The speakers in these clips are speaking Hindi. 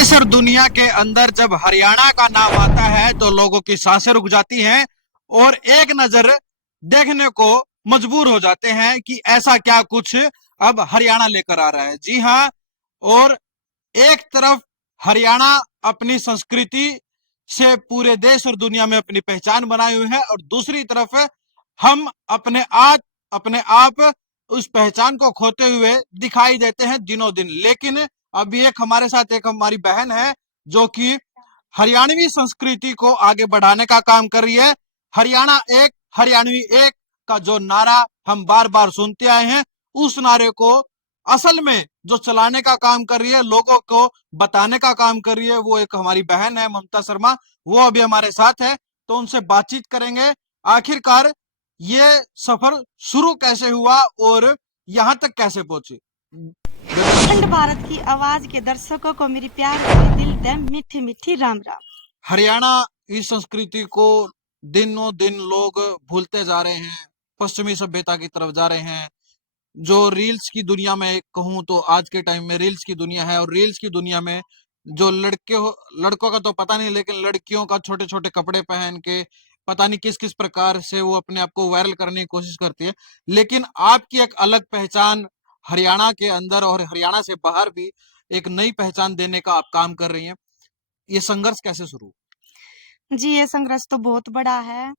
देश और दुनिया के अंदर जब हरियाणा का नाम आता है तो लोगों की सांसें रुक जाती हैं और एक नजर देखने को मजबूर हो जाते हैं कि ऐसा क्या कुछ अब हरियाणा लेकर आ रहा है। जी हाँ। और एक तरफ हरियाणा अपनी संस्कृति से पूरे देश और दुनिया में अपनी पहचान बनाए हुए है और दूसरी तरफ हम अपने आप उस पहचान को खोते हुए दिखाई देते हैं दिनों दिन। लेकिन अभी एक हमारे साथ एक हमारी बहन है जो कि हरियाणवी संस्कृति को आगे बढ़ाने का काम कर रही है। हरियाणा एक, हरियाणवी एक का जो नारा हम बार बार सुनते आए हैं, उस नारे को असल में जो चलाने का काम कर रही है, लोगों को बताने का काम कर रही है, वो एक हमारी बहन है ममता शर्मा। वो अभी हमारे साथ है तो उनसे बातचीत करेंगे। आखिरकार ये सफर शुरू कैसे हुआ और यहां तक कैसे पहुंची। अखंड भारत की आवाज के दर्शकों को मेरी प्यार भरी दिल दे मीठी मीठी राम राम। हरियाणा इस संस्कृति को दिनों दिन लोग भूलते जा रहे हैं, पश्चिमी सभ्यता की तरफ जा रहे हैं। जो रील्स की दुनिया में कहूं तो आज के टाइम में रील्स की दुनिया है और रील्स की दुनिया में जो लड़कों का तो पता नहीं, लेकिन लड़कियों का छोटे छोटे कपड़े पहन के पता नहीं किस किस प्रकार से वो अपने आप को वायरल करने की कोशिश करती है। लेकिन आपकी एक अलग पहचान हरियाणा के अंदर और हरियाणा से बाहर भी एक नई पहचान देने का आप काम कर रही हैं। ये संघर्ष कैसे शुरू। जी, ये संघर्ष तो बहुत बड़ा है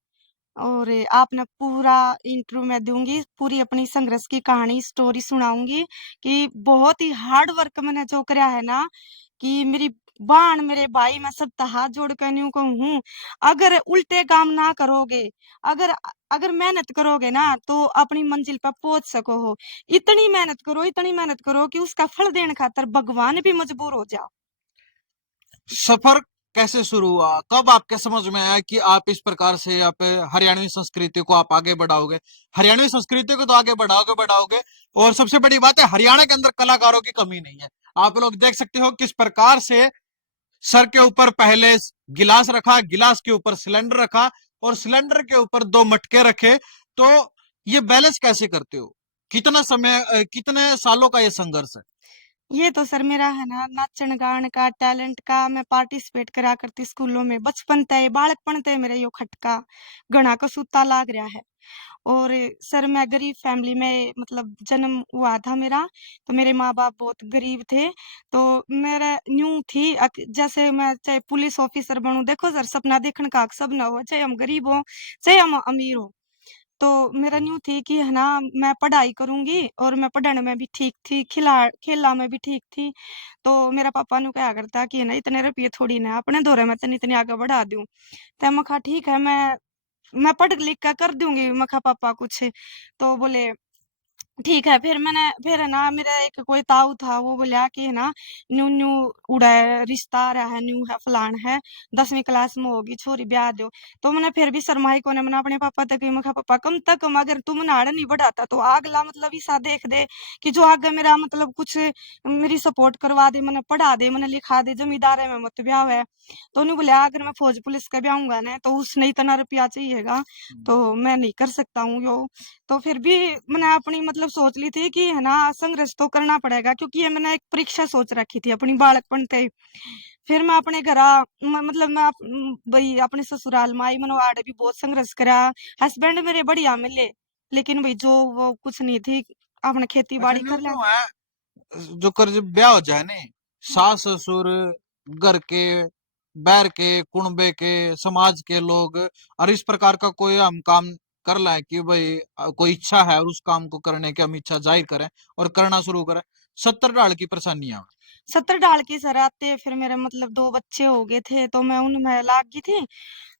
और आपने पूरा इंटरव्यू मैं दूंगी, पूरी अपनी संघर्ष की कहानी स्टोरी सुनाऊंगी कि बहुत ही हार्ड वर्क मैंने जो करा है ना, कि मेरी बहन मेरे भाई मैं सब हाथ जोड़ कर न्यू कहूँ, अगर उल्टे काम ना करोगे, अगर अगर मेहनत करोगे ना तो अपनी मंजिल पर पहुंच सको हो। इतनी मेहनत करो कि उसका फल देने खातर भगवान भी मजबूर हो जाओ। सफर कैसे शुरू हुआ, कब आपके समझ में आया कि आप इस प्रकार से आप हरियाणवी संस्कृति को आप आगे बढ़ाओगे। हरियाणवी संस्कृति को तो आगे बढ़ाओगे बढ़ाओगे और सबसे बड़ी बात है हरियाणा के अंदर कलाकारों की कमी नहीं है। आप लोग देख सकते हो किस प्रकार से सर के ऊपर पहले गिलास रखा, गिलास के ऊपर सिलेंडर रखा और सिलेंडर के ऊपर दो मटके रखे। तो ये बैलेंस कैसे करते हो, कितना समय कितने सालों का ये संघर्ष है। ये तो सर मेरा है ना नाचन गान का टैलेंट का मैं पार्टिसिपेट करा करती स्कूलों में, बचपन ते बालकपन ते मेरा यो खटका घना को सूता लाग रहा है। और सर मैं गरीब फैमिली में मतलब जन्म हुआ था मेरा, तो मेरे माँ बाप बहुत गरीब थे। तो मेरा न्यू थी जैसे मैं चाहे पुलिस ऑफिसर बनूं, देखो सर सपना देखने का हक सब ना हो, चाहे हम गरीब हो चाहे हम अमीर हो। तो मेरा न्यू थी कि है ना मैं पढ़ाई करूंगी और मैं पढ़ने में भी ठीक थी, खेला में भी ठीक थी। तो मेरा पापा नु क्या करता कि है ना इतने रुपये थोड़ी ना अपने दौरे में तनी इतनी आगे बढ़ा दूं। तो मैं कहा ठीक है, मैं पढ़ लिख कर दूंगी। मैं कहा पापा कुछ, तो बोले ठीक है। फिर है ना मेरा एक कोई ताऊ था, वो बोला कि है ना न्यू न्यू उड़ा है, रिश्ता आ रहा है, न्यू है फलान है, 10वीं क्लास में होगी छोरी ब्याह दो। तो मैंने फिर भी शर्माई को ने मैंने अपने पापा तक मैं कहा पापा कम तक अगर तुम नाड़ नहीं बढ़ाता तो आगला मतलब ऐसा देख दे कि जो आगे मेरा मतलब कुछ मेरी सपोर्ट करवा दे, मैंने पढ़ा दे, मैंने लिखा दे, जमींदारे में मत ब्याह है। तो उन्हें बोला अगर मैं फौज पुलिस का ब्याहूंगा ना तो उसने इतना रुपया चाहिएगा, तो मैं नहीं कर सकता हूँ यो। तो फिर भी मैंने अपनी मतलब सोच ली थी कि है ना संघर्ष तो करना पड़ेगा, क्योंकि ये मैंने एक परीक्षा सोच रखी थी अपनी बालकपन से ही। फिर मैं अपने घर मतलब भाई अपने ससुराल में आई, मैंने आड़े भी बहुत संघर्ष करा। हस्बैंड मेरे बढ़िया मिले, लेकिन भाई जो वो कुछ नहीं थी, अपने खेती अच्छा बाड़ी न्यू कर ले। क्यों है जो कर जब ब्याह हो जाए नहीं, सास ससुर घर के बैर के कुणबे के समाज के लोग और इस प्रकार का कोई हम काम कर लाए कि भाई कोई इच्छा है और उस काम को करने की हम इच्छा जाहिर करें और करना शुरू करें, 70 डाल की परेशानियां। 70 डाल की सर आते फिर मेरे मतलब 2 बच्चे हो गए थे, तो मैं उनमें लाग गई थी।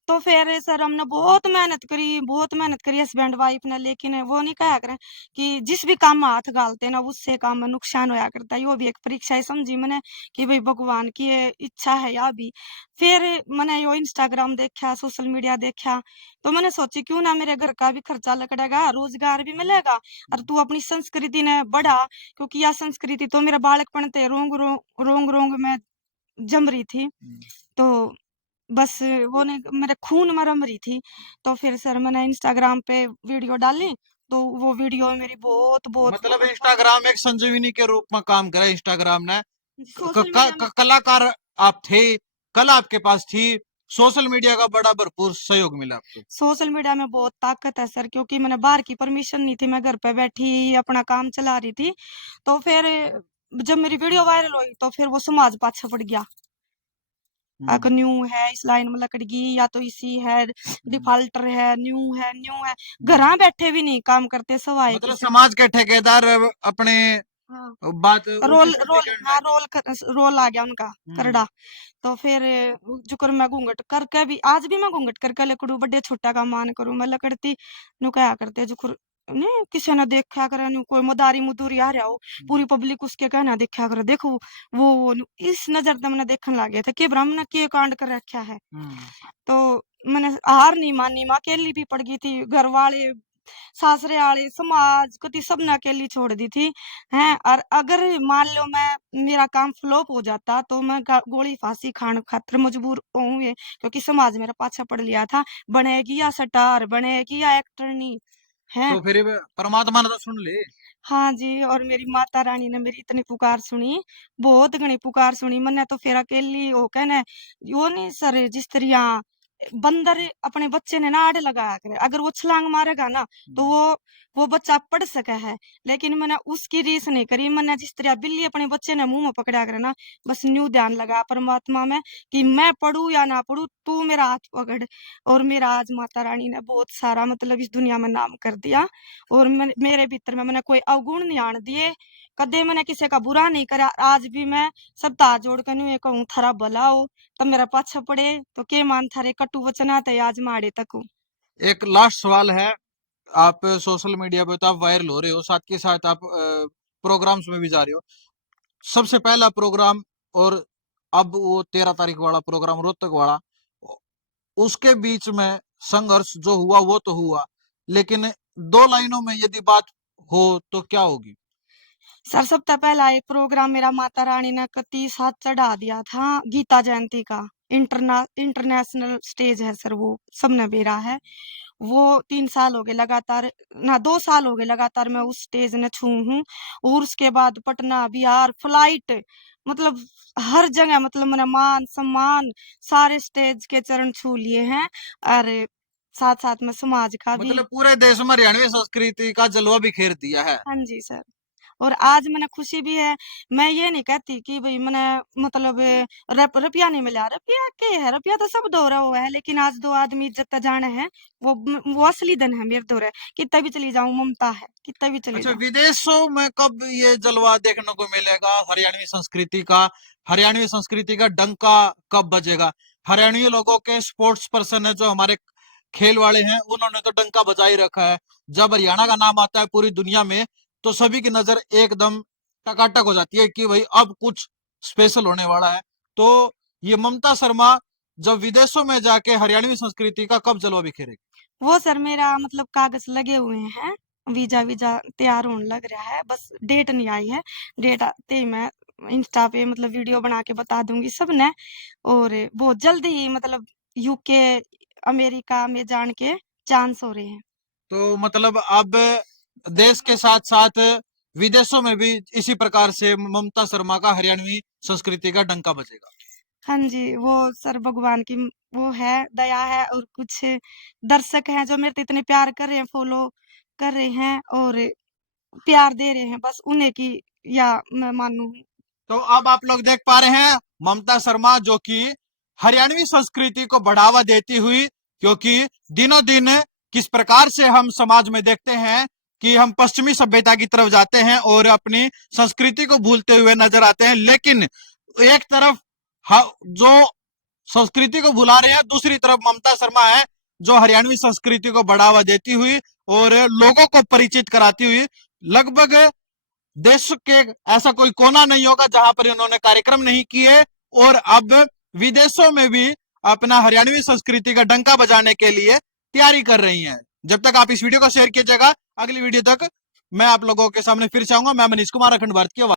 तो फिर सर हमने बहुत मेहनत करी हस्बैंड वाइफ ने, लेकिन वो नहीं कहा करें कि जिस भी काम में हाथ डालते ना उससे काम में नुकसान होया करता है। वो भी एक परीक्षा है समझी मैंने कि भाई भगवान की ये इच्छा है या भी। फिर मैंने यो इंस्टाग्राम देखा, सोशल मीडिया देखा, तो मैंने सोची क्यों ना मेरे घर का भी खर्चा लकड़ेगा, रोजगार भी मिलेगा और तू अपनी संस्कृति ने बढ़ा। क्योंकि यह संस्कृति तो मेरा बालकपन ते रोंग रोंग में जम रही थी। तो बस वो नहीं मेरे खून में रम रही थी। तो फिर सर मैंने इंस्टाग्राम पे वीडियो डाली, तो वो वीडियो मेरी बहुत बहुत मतलब इंस्टाग्राम एक संजीवनी के रूप में काम करे इंस्टाग्राम ने। सोशल मीडिया में। कलाकार आप थे, कला आपके पास थी, सोशल मीडिया का बड़ा भरपूर सहयोग मिला आपको। सोशल मीडिया में बहुत ताकत है सर, क्योंकि मैंने बाहर की परमिशन नहीं थी, मैं घर पे बैठी अपना काम चला रही थी। तो फिर जब मेरी वीडियो वायरल हुई तो फिर वो समाज पाछा पड़ गया। न्यू है इस लाइन में लकड़गी, या तो इसी है, डिफाल्टर है, न्यू है। घरा बैठे भी नहीं काम करते सवाए मतलब किसी। समाज के ठेकेदार अपने हाँ, बात उल्टी रोल सीधी रोल कहने हाँ, लगे। रोल आ गया उनका हम्म। करड़ा। तो फिर जुकर मैं घूंघट करके भी, आज भी मैं घूंघट करके लकड़ू, बड़े छोटा का मान करूं मैं लकड़ती नु क्या करते जुकर ने किसी ने देखा करे नु, कोई मदारी मुदूरी आ रहा हो, पूरी पब्लिक उसके कहना देखा करे, देखो इस नजर से मैंने देखने लगे थे कि ब्राह्मण ने के कांड कर रखा है। तो मैंने हार नहीं मानी, मैं अकेली भी पड़ गई थी, घर वाले, सासरे वाले, समाज कति सब ने अकेली छोड़ दी थी हैं। और अगर मान लो मैं मेरा काम फ्लॉप हो जाता तो मैं गोली फांसी खान खातर मजबूर होऊंगे, क्योंकि समाज मेरा पाछा पड़ लिया था, बनेगी या स्टार, बनेगी या एक्टरनी है। तो फिर ये परमात्मा ने तो सुन ले। हाँ जी, और मेरी माता रानी ने मेरी इतनी पुकार सुनी, बहुत घनी पुकार सुनी। मैंने तो फिर अकेली हो के न, वो नहीं सर, जिस तरह बंदर अपने बच्चे ने ना आड़ लगाया करे, अगर वो छलांग मारेगा ना तो वो बच्चा पढ़ सके है। लेकिन मैंने उसकी रीस नहीं करी, मैंने जिस तरह बिल्ली अपने बच्चे ने मुंह में पकड़ा करे ना, बस न्यू ध्यान लगा परमात्मा में कि मैं पढ़ू या ना पढ़ू, तू मेरा हाथ पकड़। और मेरा आज माता रानी ने बहुत सारा मतलब इस दुनिया में नाम कर दिया। और मेरे भीतर में मैंने कोई अवगुण नहीं आने दिए, कदे मैंने किसी का बुरा नहीं करा। आज भी मैं सब हाथ जोड़ कर न्यू कहूँ, थारा भला हो, तब मेरा पाछा पड़े तो के मान थारे कटु वचन आते आज माड़े तक हूँ। एक लास्ट सवाल है, आप सोशल मीडिया पे तो आप वायरल हो रहे हो, साथ के साथ आप प्रोग्राम्स में भी जा रहे हो। सबसे पहला प्रोग्राम और अब वो 13 तारीख वाला प्रोग्राम रोहतक वाला, उसके बीच में संघर्ष जो हुआ वो तो हुआ, लेकिन 2 लाइनों में यदि बात हो तो क्या होगी? सर सबसे पहला एक प्रोग्राम मेरा माता रानी ने कति साथ चढ़ा दिया था, गीता जयंती का। इंटरनेशनल स्टेज है सर, वो सबने बेरा है। वो 3 साल हो गए लगातार, ना 2 साल हो गए लगातार मैं उस स्टेज ने छू हूँ। और उसके बाद पटना, बिहार, फ्लाइट, मतलब हर जगह, मतलब मैंने मान सम्मान सारे स्टेज के चरण छू लिए हैं। और साथ साथ में समाज का भी। मतलब पूरे देश में हरियाणवी संस्कृति का जलवा बिखेर दिया है। हाँ जी सर। और आज मैंने खुशी भी है, मैं ये नहीं कहती कि भाई मैंने मतलब रुपया नहीं मिला, रुपया के है, रुपया तो सब दो रहा हुआ है, लेकिन आज दो आदमी इज्जत जाने हैं, वो असली धन है मेरे दो रहे। कितना भी चली जाऊं, ममता है, कितना भी चली अच्छा, जाऊं। विदेशों में कब ये जलवा देखने को मिलेगा हरियाणवी संस्कृति का? हरियाणवी संस्कृति का डंका कब बजेगा? हरियाणवी लोगों के स्पोर्ट्स पर्सन है जो हमारे खेल वाले हैं, उन्होंने तो डंका बजा ही रखा है। जब हरियाणा का नाम आता है पूरी दुनिया में तो सभी की नजर एकदम टकाटक हो जाती है कि भाई अब कुछ स्पेशल होने वाला है। तो ये ममता शर्मा जब विदेशों में जाके हरियाणवी संस्कृति का कब जलवा बिखेरेगी? वो सर मेरा मतलब कागज लगे हुए हैं, वीजा वीजा तैयार होने लग रहा है, बस डेट नहीं आई है। डेट आते ही मैं इंस्टा पे मतलब वीडियो बना के बता दूंगी सबने। और बहुत जल्द ही मतलब यूके, अमेरिका में जान के चांस हो रहे हैं। तो मतलब अब देश के साथ साथ विदेशों में भी इसी प्रकार से ममता शर्मा का हरियाणवी संस्कृति का डंका बजेगा। हाँ जी, वो सर भगवान की वो है, दया है। और कुछ दर्शक हैं जो मेरे से इतने प्यार कर रहे हैं, फॉलो कर रहे हैं और प्यार दे रहे हैं, बस उन्हें की या मैं मानूं। तो अब आप लोग देख पा रहे हैं ममता शर्मा जो कि हरियाणवी संस्कृति को बढ़ावा देती हुई, क्योंकि दिनों दिन किस प्रकार से हम समाज में देखते हैं कि हम पश्चिमी सभ्यता की तरफ जाते हैं और अपनी संस्कृति को भूलते हुए नजर आते हैं। लेकिन एक तरफ जो संस्कृति को भुला रहे हैं, दूसरी तरफ ममता शर्मा है जो हरियाणवी संस्कृति को बढ़ावा देती हुई और लोगों को परिचित कराती हुई, लगभग देश के ऐसा कोई कोना नहीं होगा जहां पर इन्होंने कार्यक्रम नहीं किए। और अब विदेशों में भी अपना हरियाणवी संस्कृति का डंका बजाने के लिए तैयारी कर रही हैं। जब तक आप इस वीडियो को शेयर कीजिएगा, अगली वीडियो तक मैं आप लोगों के सामने फिर से आऊंगा। मैं मनीष कुमार, अखंड भारत की आवाज।